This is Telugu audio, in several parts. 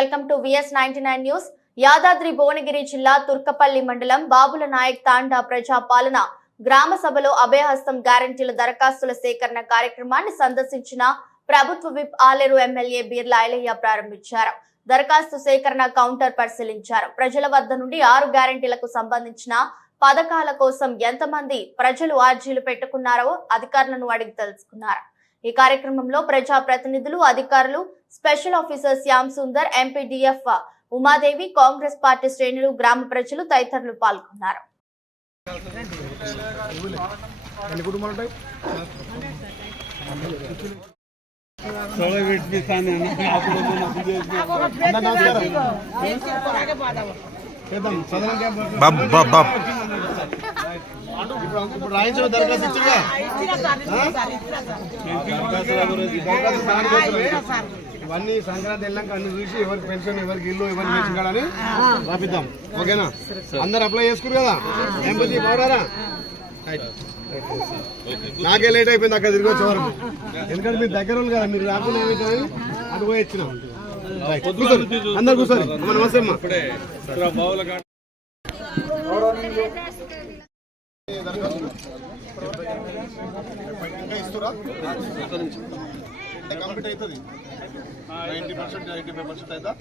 Welcome to VS99 news. Yadadri Bhuvanagiri జిల్లా తుర్కపల్లి మండలం బాబుల నాయక్ తాండా ప్రజాపాలన గ్రామ సభలో అభయహస్తం గ్యారంటీల దరఖాస్తుల సేకరణ కార్యక్రమాన్ని సందర్శించిన ప్రభుత్వ విప్ ఆలేరు ఎమ్మెల్యే బీర్ల ఐలయ్య ప్రారంభించారు. దరఖాస్తు సేకరణ కౌంటర్ పరిశీలించారు. ప్రజల వద్ద నుండి 6 గ్యారంటీలకు సంబంధించిన పథకాల కోసం ఎంతమంది ప్రజలు అర్జీలు పెట్టుకున్నారో అధికారులను అడిగి తెలుసుకున్నారు. ఈ కార్యక్రమంలో ప్రజా ప్రతినిధులు, అధికారులు, special officer Shyam Sundar, MPDF Umadevi, Congress party శ్రేణులు, గ్రామ ప్రజలు తదితరులు పాల్గొన్నారు. రాయించిన దరఖాస్తు ఇవన్నీ సంక్రాంతి వెళ్ళాక అన్ని చూసి ఎవరికి పెన్షన్, ఎవరికి ఇల్లు, ఎవరికి పెంచుకోవాలని రాపిద్దాం. ఓకేనా? అందరు అప్లై చేసుకురు కదా? ఎంపీ పోరారా? నాకే లేట్ అయిపోయింది అక్కడ తిరిగి వచ్చే వరకు. ఎందుకంటే మీరు దగ్గర వాళ్ళు కదా, మీరు రాకుండా ఏమవుతుందని అటు పోయి వచ్చినాం. అందరు కూర్చోండి. నమస్తే అమ్మా. ఇంకా ఇస్తురా? కంప్లీట్ అవుతుంది. 90%, 95% అవుతా.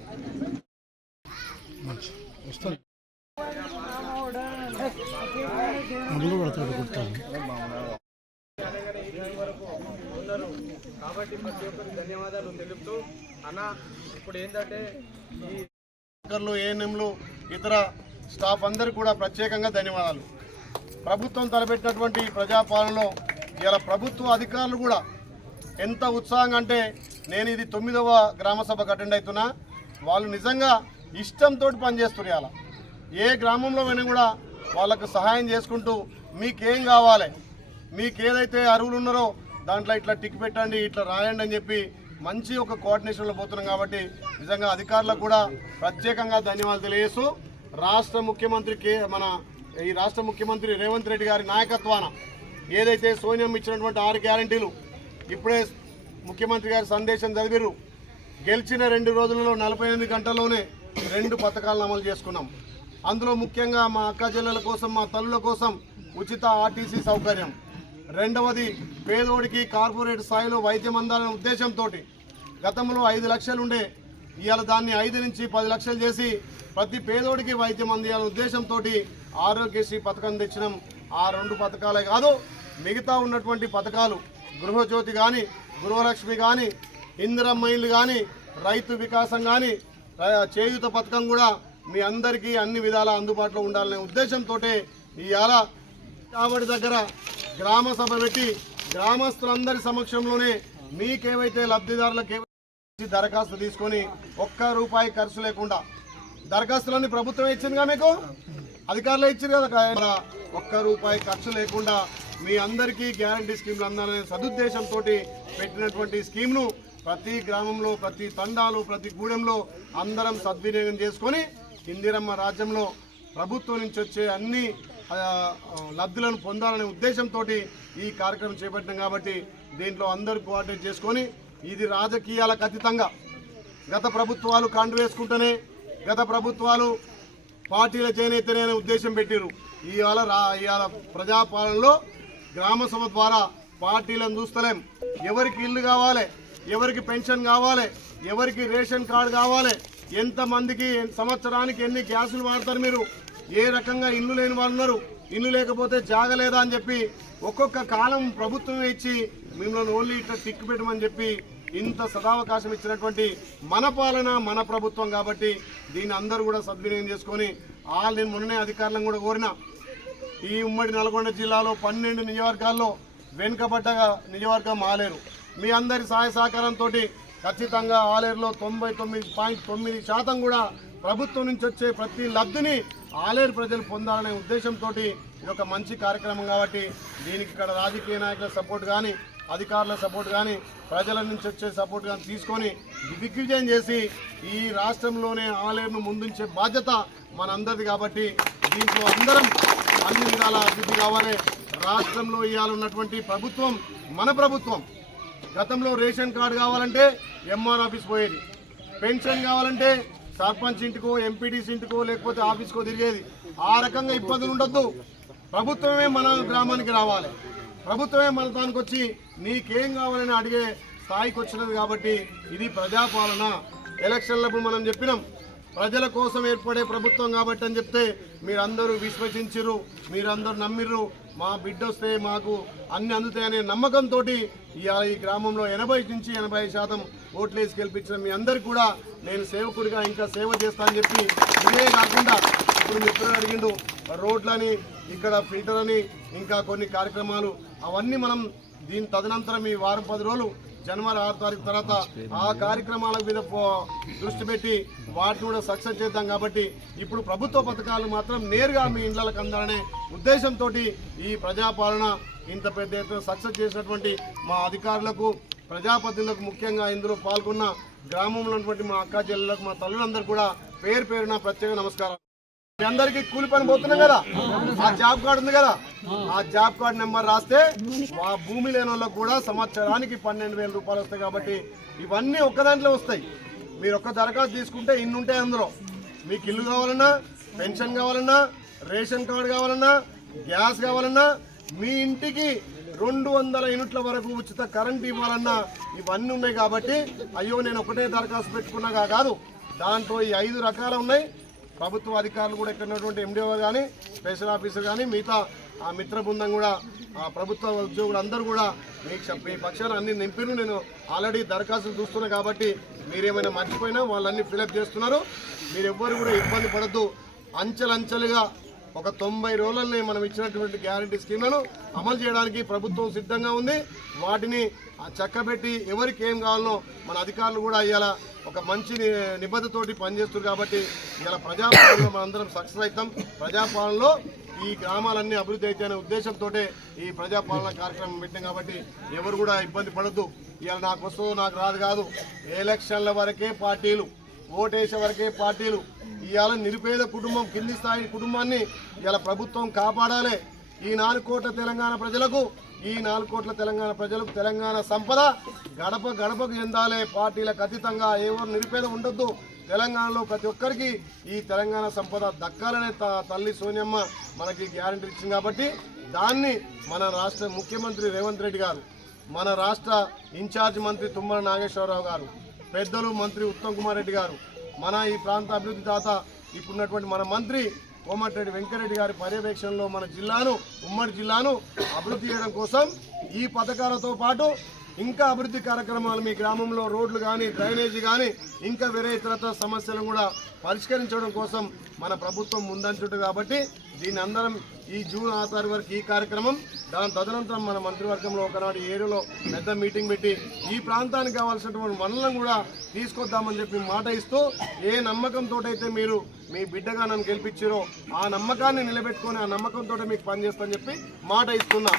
కాబట్టి ప్రతి ఒక్కరికి ధన్యవాదాలు తెలుపుతూ అన్న, ఇప్పుడు ఏంటంటే ఈ వర్కర్లు, ఏఎన్ఎంలు, ఇతర స్టాఫ్ అందరికీ కూడా ప్రత్యేకంగా ధన్యవాదాలు. ప్రభుత్వం తలపెట్టినటువంటి ప్రజాపాలనలో ఇలా ప్రభుత్వ అధికారులు కూడా ఎంత ఉత్సాహంగా అంటే, నేను ఇది 9వ గ్రామ సభకు అటెండ్ అవుతున్నా. వాళ్ళు నిజంగా ఇష్టంతో పనిచేస్తున్నారు. ఇలా ఏ గ్రామంలో అయినా కూడా వాళ్ళకు సహాయం చేసుకుంటూ, మీకేం కావాలి, మీకు ఏదైతే అర్హులు ఉన్నారో దాంట్లో ఇట్లా టిక్ పెట్టండి, ఇట్లా రాయండి అని చెప్పి మంచి ఒక కోఆర్డినేషన్లో పోతున్నాం. కాబట్టి నిజంగా అధికారులకు కూడా ప్రత్యేకంగా ధన్యవాదాలు తెలియజేస్తూ, ఈ రాష్ట్ర ముఖ్యమంత్రి రేవంత్ రెడ్డి గారి నాయకత్వాన ఏదైతే సోనియం ఇచ్చినటువంటి 6 గ్యారంటీలు ఇప్పుడే ముఖ్యమంత్రి గారి సందేశం చదివారు. గెలిచిన 2 రోజులలో 48 గంటల్లోనే 2 పథకాలను అమలు చేసుకున్నాం. అందులో ముఖ్యంగా మా అక్క చెల్లెల కోసం, మా తల్లుల కోసం ఉచిత ఆర్టీసీ సౌకర్యం. రెండవది, పేదోడికి కార్పొరేట్ స్థాయిలో వైద్యం అందాలనే ఉద్దేశంతో గతంలో 5 లక్షలు ఉండే, ఇవాళ దాన్ని 5 నుంచి 10 లక్షలు చేసి ప్రతి పేదోడికి వైద్యం అందించాలనే ఉద్దేశంతో ఆరోగ్యశ్రీ పథకం తెచ్చినాం. ఆ 2 పథకాలే కాదు, మిగతా ఉన్నటువంటి పథకాలు గృహజ్యోతి కానీ, గృహలక్ష్మి కానీ, ఇందిరమ్మ ఇల్లు కానీ, రైతు వికాసం కానీ, చేయూత పథకం కూడా మీ అందరికీ అన్ని విధాలా అందుబాటులో ఉండాలనే ఉద్దేశంతో ఇవాళ కాబట్టి దగ్గర గ్రామ సభ పెట్టి గ్రామస్తులందరి సమక్షంలోనే మీకేవైతే లబ్ధిదారులకు దరఖాస్తు తీసుకొని ₹1 ఖర్చు లేకుండా దరఖాస్తులన్నీ ప్రభుత్వమే ఇచ్చిందిగా, మీకు అధికారులే ఇచ్చారు కదా. ₹1 ఖర్చు లేకుండా మీ అందరికీ గ్యారంటీ స్కీమ్లు అందాలనే సదుద్దేశంతో పెట్టినటువంటి స్కీమ్ను ప్రతి గ్రామంలో, ప్రతి తండాలు, ప్రతి గూడెంలో అందరం సద్వినియోగం చేసుకొని ఇందిరమ్మ రాజ్యంలో ప్రభుత్వం నుంచి వచ్చే అన్ని లబ్ధులను పొందాలనే ఉద్దేశంతో ఈ కార్యక్రమం చేపట్టినాం. కాబట్టి దీంట్లో అందరూ కోఆర్డినేట్ చేసుకొని, ఇది రాజకీయాలకు అతీతంగా గత ప్రభుత్వాలు కండు వేసుకుంటేనే, గత ప్రభుత్వాలు పార్టీల చేనేతనే అనే ఉద్దేశం పెట్టారు. ఇవాళ ప్రజాపాలనలో గ్రామ సభ ద్వారా పార్టీలను చూస్తలేం. ఎవరికి ఇల్లు కావాలి, ఎవరికి పెన్షన్ కావాలి, ఎవరికి రేషన్ కార్డు కావాలి, ఎంతమందికి సంవత్సరానికి ఎన్ని గ్యాసులు వాడతారు, మీరు ఏ రకంగా ఇల్లు లేని వాళ్ళు ఉన్నారు, ఇల్లు లేకపోతే జాగలేదా అని చెప్పి ఒక్కొక్క కాలం ప్రభుత్వమే ఇచ్చి మిమ్మల్ని ఓన్లీ ఇట్లా టిక్ పెట్టమని చెప్పి ఇంత సదావకాశం ఇచ్చినటువంటి మన పాలన, మన ప్రభుత్వం. కాబట్టి దీన్ని అందరూ కూడా సద్వినియోగం చేసుకొని, నేను మొన్ననే అధికారులను కూడా కోరిన, ఈ ఉమ్మడి నల్గొండ జిల్లాలో 12 నియోజకవర్గాల్లో వెనుకబడ్డ నియోజకవర్గం ఆలేరు. మీ అందరి సహాయ సహకారంతో ఖచ్చితంగా ఆలేరులో 99.9% కూడా ప్రభుత్వం నుంచి వచ్చే ప్రతి లబ్ధిని ఆలేరు ప్రజలు పొందాలనే ఉద్దేశంతో ఇది ఒక మంచి కార్యక్రమం. కాబట్టి దీనికి ఇక్కడ రాజకీయ నాయకుల సపోర్ట్ కానీ, అధికారుల సపోర్ట్ కానీ, ప్రజల నుంచి వచ్చే సపోర్ట్ కానీ తీసుకొని దిగ్విజయం చేసి ఈ రాష్ట్రంలోనే ఆలేరును ముందుంచే బాధ్యత మనందరిది. కాబట్టి దీంట్లో అందరం అన్ని విధాల అభివృద్ధి కావాలి. రాష్ట్రంలో ఇవాళ ఉన్నటువంటి ప్రభుత్వం మన ప్రభుత్వం. గతంలో రేషన్ కార్డు కావాలంటే ఎంఆర్ ఆఫీస్ పోయేది, పెన్షన్ కావాలంటే సర్పంచ్ ఇంటికో ఎంపీటీసీ ఇంటికో లేకపోతే ఆఫీస్కో తిరిగేది. ఆ రకంగా ఇబ్బందులు ఉండొద్దు. ప్రభుత్వమే మన గ్రామానికి రావాలి, ప్రభుత్వమే మన దానికి వచ్చి నీకేం కావాలని అడిగే స్థాయికి వచ్చినది. కాబట్టి ఇది ప్రజాపాలన. ఎలక్షన్లప్పుడు మనం చెప్పినాం ప్రజల కోసం ఏర్పడే ప్రభుత్వం కాబట్టి అని చెప్తే మీరందరూ విశ్వసించిర్రు, మీరందరూ నమ్మిర్రు. మా బిడ్డ వస్తే మాకు అన్ని అందుతాయనే నమ్మకంతో ఇవాళ ఈ గ్రామంలో 80 నుంచి 85% ఓట్లేసి గెలిపించిన మీ అందరికీ కూడా నేను సేవకుడిగా ఇంకా సేవ చేస్తానని చెప్పి, ఇదే కాకుండా ఇప్పుడు మిత్రులు అడిగిండు రోడ్లని, ఇక్కడ ఫిల్టర్ అని, ఇంకా కొన్ని కార్యక్రమాలు, అవన్నీ మనం దీని తదనంతరం ఈ వారం 10 రోజులు జనవరి 6 తారీఖు తర్వాత ఆ కార్యక్రమాల మీద దృష్టి పెట్టి వాటిని కూడా సక్సెస్ చేద్దాం. కాబట్టి ఇప్పుడు ప్రభుత్వ పథకాలు మాత్రం నేరుగా మీ ఇళ్లకు అందాలనే ఉద్దేశంతో ఈ ప్రజాపాలన ఇంత పెద్ద ఎత్తున సక్సెస్ చేసినటువంటి మా అధికారులకు, ప్రజాప్రతినిధులకు, ముఖ్యంగా ఇందులో పాల్గొన్న గ్రామంలో ఉన్నటువంటి మా అక్క చెల్లెలకు, మా తల్లులందరూ కూడా పేరు పేరున ప్రత్యేక నమస్కారం. మీ అందరికీ కూలి పని పోతున్నాం కదా, ఆ జాబ్ కార్డు ఉంది కదా, ఆ జాబ్ కార్డు నెంబర్ రాస్తే ఆ భూమి లేని వాళ్ళకు కూడా సంవత్సరానికి 12,000 రూపాయలు వస్తాయి. కాబట్టి ఇవన్నీ ఒక్క దాంట్లో వస్తాయి. మీరు ఒక్క దరఖాస్తు తీసుకుంటే ఇన్ని ఉంటాయి. అందులో మీకు ఇల్లు కావాలన్నా, పెన్షన్ కావాలన్నా, రేషన్ కార్డు కావాలన్నా, గ్యాస్ కావాలన్నా, మీ ఇంటికి 200 యూనిట్ల వరకు ఉచిత కరెంట్ ఇవ్వాలన్నా ఇవన్నీ ఉన్నాయి. కాబట్టి అయ్యో నేను ఒకటే దరఖాస్తు పెట్టుకున్నాగా కాదు, దాంట్లో ఈ 5 రకాలు ఉన్నాయి. ప్రభుత్వ అధికారులు కూడా ఇక్కడ ఉన్నటువంటి ఎండిఓ కానీ, స్పెషల్ ఆఫీసర్ కానీ, మిగతా ఆ మిత్ర బృందం కూడా, ఆ ప్రభుత్వ ఉద్యోగులు అందరూ కూడా మీ పక్షాన అన్ని నింపిను. నేను ఆల్రెడీ దరఖాస్తులు చూస్తున్నా కాబట్టి మీరేమైనా మర్చిపోయినా వాళ్ళన్నీ ఫిలప్ చేస్తున్నారు. మీరు ఎవ్వరు కూడా ఇబ్బంది పడద్దు. అంచెలంచెలుగా ఒక 90 రోజులనే మనం ఇచ్చినటువంటి గ్యారంటీ స్కీమ్లను అమలు చేయడానికి ప్రభుత్వం సిద్ధంగా ఉంది. వాటిని చక్కబెట్టి ఎవరికి ఏం కావాలనో మన అధికారులు కూడా ఇవాళ ఒక మంచి నిబద్ధతోటి పనిచేస్తారు. కాబట్టి ఇవాళ ప్రజాపాలనలో మనందరం సక్సెస్ అవుతాం. ప్రజాపాలనలో ఈ గ్రామాలన్నీ అభివృద్ధి అయితే అనే ఉద్దేశంతో ఈ ప్రజాపాలన కార్యక్రమం పెట్టాం. కాబట్టి ఎవరు కూడా ఇబ్బంది పడద్దు. ఇవాళ నాకు వస్తుందో నాకు రాదు కాదు, ఎలక్షన్ల వరకే పార్టీలు, ఓటేసే వరకే పార్టీలు. ఇవాళ నిరుపేద కుటుంబం, కింది స్థాయి కుటుంబాన్ని ఇవాళ ప్రభుత్వం కాపాడాలి. ఈ 4 కోట్ల తెలంగాణ ప్రజలకు, ఈ 4 కోట్ల తెలంగాణ ప్రజలకు తెలంగాణ సంపద గడప గడపకు చెందాలి. పార్టీలకు అతీతంగా ఎవరు నిరుపేద ఉండొద్దు. తెలంగాణలో ప్రతి ఒక్కరికి ఈ తెలంగాణ సంపద దక్కాలనే తల్లి సోనియమ్మ మనకి గ్యారంటీ ఇచ్చింది. కాబట్టి దాన్ని మన రాష్ట్ర ముఖ్యమంత్రి రేవంత్ రెడ్డి గారు, మన రాష్ట్ర ఇన్ఛార్జ్ మంత్రి తుమ్మల నాగేశ్వరరావు గారు, పెద్దలు మంత్రి ఉత్తమ్ కుమార్ రెడ్డి గారు, మన ఈ ప్రాంత అభివృద్ధి దాత ఇప్పుడున్నటువంటి మన మంత్రి కోమటిరెడ్డి వెంకటరెడ్డి గారి పర్యవేక్షణలో మన జిల్లాను, ఉమ్మడి జిల్లాను అభివృద్ధి చేయడం కోసం ఈ పథకాలతో పాటు ఇంకా అభివృద్ధి కార్యక్రమాలు, మీ గ్రామంలో రోడ్లు కానీ, డ్రైనేజీ కానీ, ఇంకా వేరే ఇతరత్ర సమస్యలను కూడా పరిష్కరించడం కోసం మన ప్రభుత్వం ముందంచుంది. కాబట్టి దీని అందరం ఈ జూన్ 6 తారీఖు వరకు ఈ కార్యక్రమం, దాని తదనంతరం మన మంత్రివర్గంలో ఒకనాడు ఏరియాలో పెద్ద మీటింగ్ పెట్టి ఈ ప్రాంతానికి కావాల్సినటువంటి వనరులను కూడా తీసుకొద్దామని చెప్పి మాట ఇస్తూ, ఏ నమ్మకంతో అయితే మీరు మీ బిడ్డగా నన్ను గెలిపించారో ఆ నమ్మకాన్ని నిలబెట్టుకొని ఆ నమ్మకంతో మీకు పనిచేస్తామని చెప్పి మాట ఇస్తున్నా.